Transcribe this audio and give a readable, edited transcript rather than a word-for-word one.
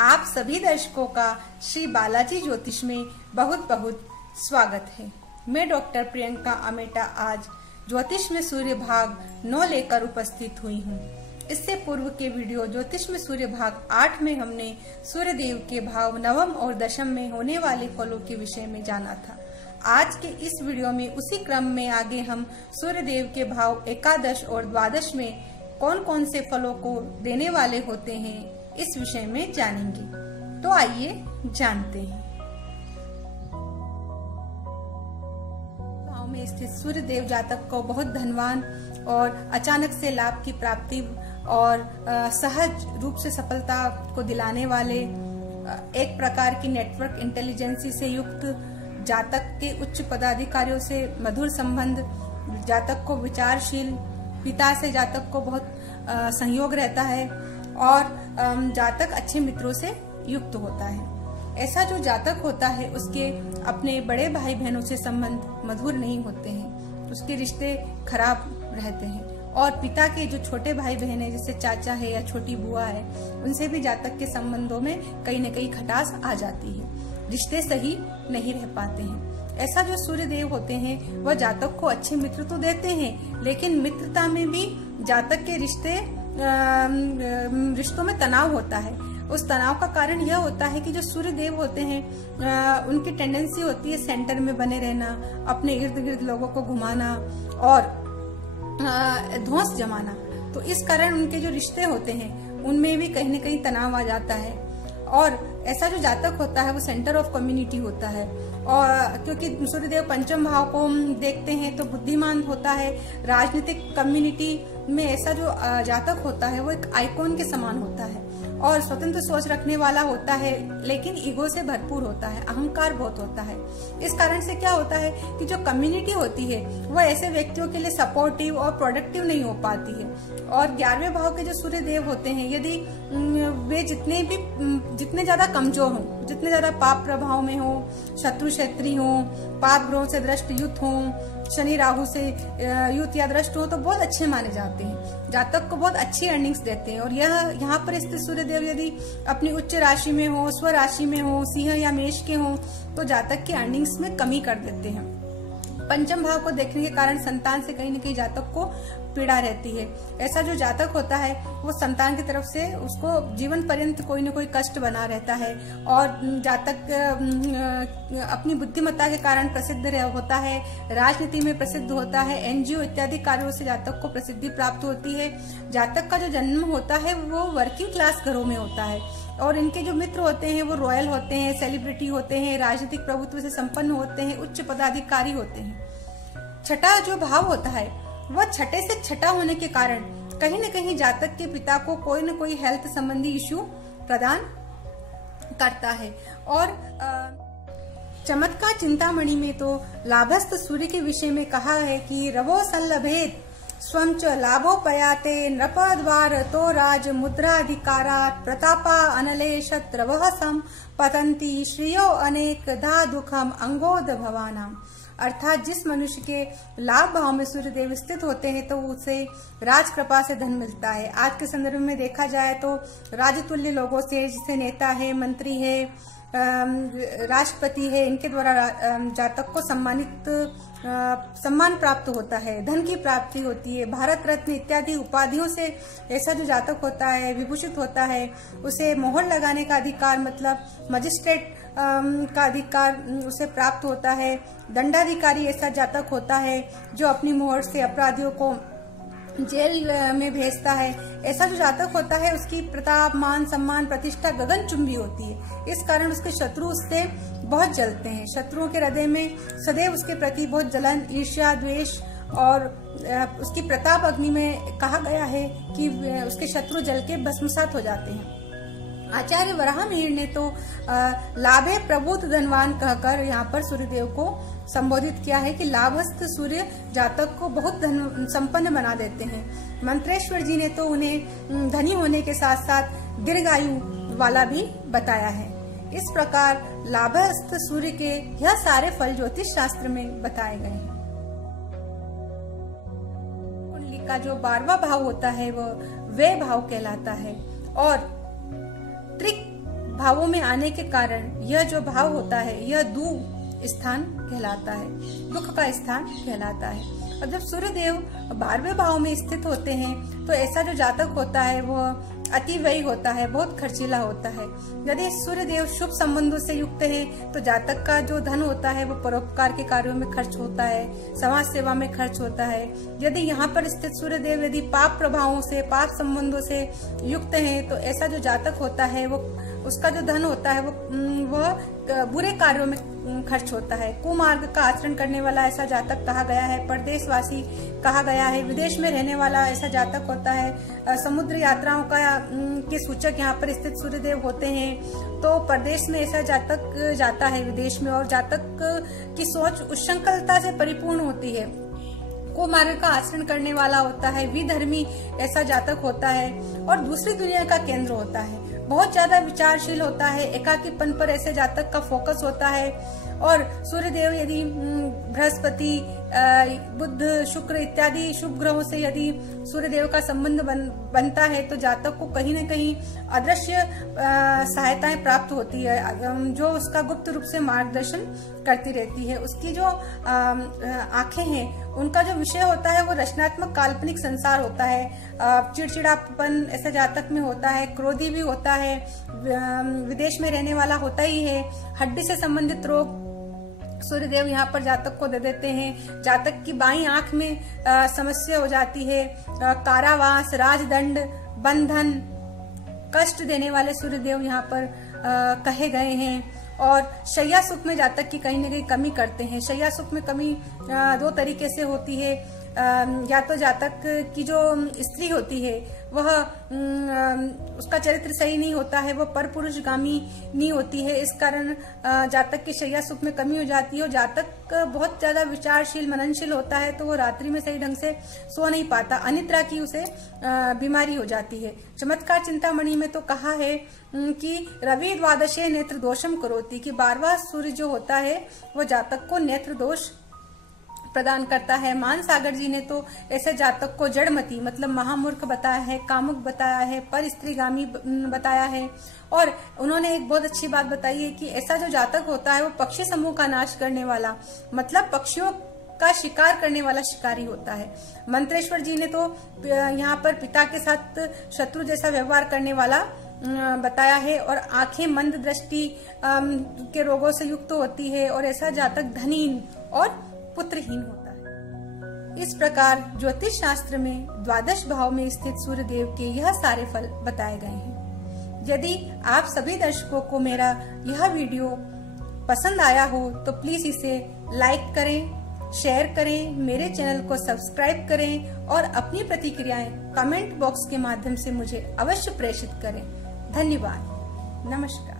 आप सभी दर्शकों का श्री बालाजी ज्योतिष में बहुत बहुत स्वागत है। मैं डॉक्टर प्रियंका अमेटा आज ज्योतिष में सूर्य भाग 9 लेकर उपस्थित हुई हूँ। इससे पूर्व के वीडियो ज्योतिष में सूर्य भाग 8 में हमने सूर्य देव के भाव नवम और दशम में होने वाले फलों के विषय में जाना था। आज के इस वीडियो में उसी क्रम में आगे हम सूर्य देव के भाव एकादश और द्वादश में कौन कौन से फलों को देने वाले होते हैं इस विषय में जानेंगे। तो आइए जानते हैं। भाव में स्थित सूर्य देव जातक को बहुत धनवान और अचानक से लाभ की प्राप्ति और सहज रूप से सफलता को दिलाने वाले एक प्रकार की नेटवर्क इंटेलिजेंसी से युक्त, जातक के उच्च पदाधिकारियों से मधुर संबंध, जातक को विचारशील, पिता से जातक को बहुत सहयोग रहता है और जातक अच्छे मित्रों से युक्त होता है। ऐसा जो जातक होता है उसके अपने बड़े भाई बहनों से संबंध मधुर नहीं होते हैं, उसके रिश्ते खराब रहते हैं और पिता के जो छोटे भाई बहन है जैसे चाचा है या छोटी बुआ है उनसे भी जातक के संबंधों में कहीं न कहीं खटास आ जाती है, रिश्ते सही नहीं रह पाते हैं। ऐसा जो सूर्य देव होते हैं वह जातक को अच्छे मित्र तो देते हैं, लेकिन मित्रता में भी जातक के रिश्तों में तनाव होता है। उस तनाव का कारण यह होता है कि जो सूर्य देव होते हैं उनकी टेंडेंसी होती है सेंटर में बने रहना, अपने इर्द गिर्द लोगों को घुमाना और धौंस जमाना। तो इस कारण उनके जो रिश्ते होते हैं उनमें भी कहीं न कहीं तनाव आ जाता है। और ऐसा जो जातक होता है वो सेंटर ऑफ कम्युनिटी होता है, और क्योंकि सूर्यदेव पंचम भाव को देखते हैं तो बुद्धिमान होता है। राजनीतिक कम्युनिटी में ऐसा जो जातक होता है वो एक आइकॉन के समान होता है और स्वतंत्र सोच रखने वाला होता है, लेकिन ईगो से भरपूर होता है, अहंकार बहुत होता है। इस कारण से क्या होता है कि जो कम्युनिटी होती है वो ऐसे व्यक्तियों के लिए सपोर्टिव और प्रोडक्टिव नहीं हो पाती है। और 11वें भाव के जो सूर्य देव होते हैं यदि वे जितने ज्यादा कमजोर हों, जितने ज्यादा पाप प्रभाव में हो, शत्रु क्षेत्री हो, पाप ग्रहों से दृष्ट युत हो, शनि राहु से युत या दृष्ट हो, तो बहुत अच्छे माने जाते हैं, जातक को बहुत अच्छी अर्निंग्स देते हैं। और यहाँ पर स्थित सूर्य देव यदि अपनी उच्च राशि में हो, स्व राशि में हो, सिंह या मेष के हो, तो जातक की अर्निंग्स में कमी कर देते हैं। पंचम भाव को देखने के कारण संतान से कहीं न कहीं जातक को पीड़ा रहती है। ऐसा जो जातक होता है वो संतान की तरफ से उसको जीवन पर्यंत कोई न कोई कष्ट बना रहता है और जातक अपनी बुद्धिमत्ता के कारण प्रसिद्ध होता है, राजनीति में प्रसिद्ध होता है, एनजीओ इत्यादि कार्यों से जातक को प्रसिद्धि प्राप्त होती है। जातक का जो जन्म होता है वो वर्किंग क्लास घरों में होता है और इनके जो मित्र होते हैं वो रॉयल होते हैं, सेलिब्रिटी होते हैं, राजनीतिक प्रभुत्व से संपन्न होते हैं, उच्च पदाधिकारी होते हैं। छठा जो भाव होता है वह छठे से छठा होने के कारण कहीं न कहीं जातक के पिता को कोई न कोई हेल्थ संबंधी इश्यू प्रदान करता है। और चमत्कार चिंतामणि में तो लाभस्थ सूर्य के विषय में कहा है कि रवो संलभेत स्वं च लाभोपयाते नृपद्वार तो राज मुद्राधिकारात् प्रतापा अनले शत्रवः सम पतंती श्रियो अनेक धा दुखम अंगोद भवानाम। अर्थात जिस मनुष्य के लाभ भाव में सूर्य देव स्थित होते हैं तो उसे राज कृपा से धन मिलता है। आज के संदर्भ में देखा जाए तो राजतुल्य लोगों से, जैसे नेता है, मंत्री है, राष्ट्रपति है, इनके द्वारा जातक को सम्मान प्राप्त होता है, धन की प्राप्ति होती है, भारत रत्न इत्यादि उपाधियों से ऐसा जो जातक होता है विभूषित होता है। उसे मोहर लगाने का अधिकार मतलब मजिस्ट्रेट का अधिकार उसे प्राप्त होता है। दंडाधिकारी ऐसा जातक होता है जो अपनी मोहर से अपराधियों को जेल में भेजता है। ऐसा जो जातक होता है उसकी प्रताप, मान, सम्मान, प्रतिष्ठा गगनचुंबी होती है। इस कारण उसके शत्रु उससे बहुत जलते हैं। शत्रुओं के हृदय में सदैव उसके प्रति बहुत जलन, ईर्ष्या, द्वेष और उसकी प्रताप अग्नि में कहा गया है कि उसके शत्रु जल के भस्मसात हो जाते हैं। आचार्य वराह मिहिर ने तो लाभे प्रबुद्ध धनवान कहकर यहाँ पर सूर्यदेव को संबोधित किया है कि लाभस्थ सूर्य जातक को बहुत धन संपन्न बना देते हैं। मंत्रेश्वर जी ने तो उन्हें धनी होने के साथ साथ दीर्घायु वाला भी बताया है। इस प्रकार लाभस्थ सूर्य के यह सारे फल ज्योतिष शास्त्र में बताए गए हैं। कुंडली का जो 12वां भाव होता है वह वे भाव कहलाता है और त्रिक भावों में आने के कारण यह जो भाव होता है यह दू स्थान कहलाता है, दुख का स्थान कहलाता है। और जब सूर्य देव 12वें भाव में स्थित होते हैं तो ऐसा जो जातक होता है वो अति व्ययी होता है, बहुत खर्चीला होता है। यदि सूर्य देव शुभ संबंधों से युक्त है तो जातक का जो धन होता है वो परोपकार के कार्यों में खर्च होता है, समाज सेवा में खर्च होता है। यदि यहाँ पर स्थित सूर्य देव यदि पाप प्रभावों से, पाप संबंधों से युक्त है तो ऐसा जो जातक होता है वो उसका जो धन होता है वह बुरे कार्यों में खर्च होता है। कुमार्ग का आचरण करने वाला ऐसा जातक कहा गया है, परदेशवासी कहा गया है, विदेश में रहने वाला ऐसा जातक होता है। समुद्र यात्राओं का के सूचक यहाँ पर स्थित सूर्यदेव होते हैं। तो परदेश में ऐसा जातक जाता है विदेश में, और जातक की सोच उच्छृंखलता से परिपूर्ण होती है। कुमार्ग का आचरण करने वाला होता है, विधर्मी ऐसा जातक होता है और दूसरी दुनिया का केंद्र होता है। बहुत ज्यादा विचारशील होता है, एकाकीपन पर ऐसे जातक का फोकस होता है। और सूर्यदेव यदि बृहस्पति, बुध, शुक्र इत्यादि शुभ ग्रहों से यदि सूर्यदेव का संबंध बनता है तो जातक को कहीं न कहीं अदृश्य सहायताएं प्राप्त होती है, जो उसका गुप्त रूप से मार्गदर्शन करती रहती है। उसकी जो आंखें हैं उनका जो विषय होता है वो रचनात्मक काल्पनिक संसार होता है। चिड़चिड़ापन ऐसे जातक में होता है, क्रोधी भी होता है, विदेश में रहने वाला होता ही है। हड्डी से संबंधित रोग सूर्यदेव यहाँ पर जातक को दे देते हैं। जातक की बाईं आंख में समस्या हो जाती है। कारावास, राजदंड, बंधन, कष्ट देने वाले सूर्यदेव यहाँ पर कहे गए हैं। और शैया सुख में जातक की कहीं न कहीं कमी करते हैं। शैया सुख में कमी दो तरीके से होती है। या तो जातक की जो स्त्री होती है वह उसका चरित्र सही नहीं होता है, वो परपुरुषगामी नहीं होती है, इस कारण जातक की शैया सुख में कमी हो जाती है। और जातक बहुत ज्यादा विचारशील, मननशील होता है तो वो रात्रि में सही ढंग से सो नहीं पाता, अनिद्रा की उसे बीमारी हो जाती है। चमत्कार चिंतामणि में तो कहा है कि रवि द्वादशे नेत्र दोषम करोति, कि 12वां सूर्य जो होता है वो जातक को नेत्र दोष प्रदान करता है। मान सागर जी ने तो ऐसे जातक को जड़मती मतलब महामूर्ख बताया है, कामुक बताया है, पर स्त्रीगामी बताया है। और उन्होंने एक बहुत अच्छी बात बताई है कि ऐसा जो जातक होता है वो पक्षी समूह का नाश करने वाला, मतलब पक्षियों का शिकार करने वाला शिकारी होता है। मंत्रेश्वर जी ने तो यहाँ पर पिता के साथ शत्रु जैसा व्यवहार करने वाला बताया है। और आंखें मंद दृष्टि के रोगों से युक्त होती है और ऐसा जातक धनहीन और पुत्रहीन होता है। इस प्रकार ज्योतिष शास्त्र में द्वादश भाव में स्थित सूर्य देव के यह सारे फल बताए गए हैं। यदि आप सभी दर्शकों को मेरा यह वीडियो पसंद आया हो तो प्लीज इसे लाइक करें, शेयर करें, मेरे चैनल को सब्सक्राइब करें और अपनी प्रतिक्रियाएं कमेंट बॉक्स के माध्यम से मुझे अवश्य प्रेषित करें। धन्यवाद। नमस्कार।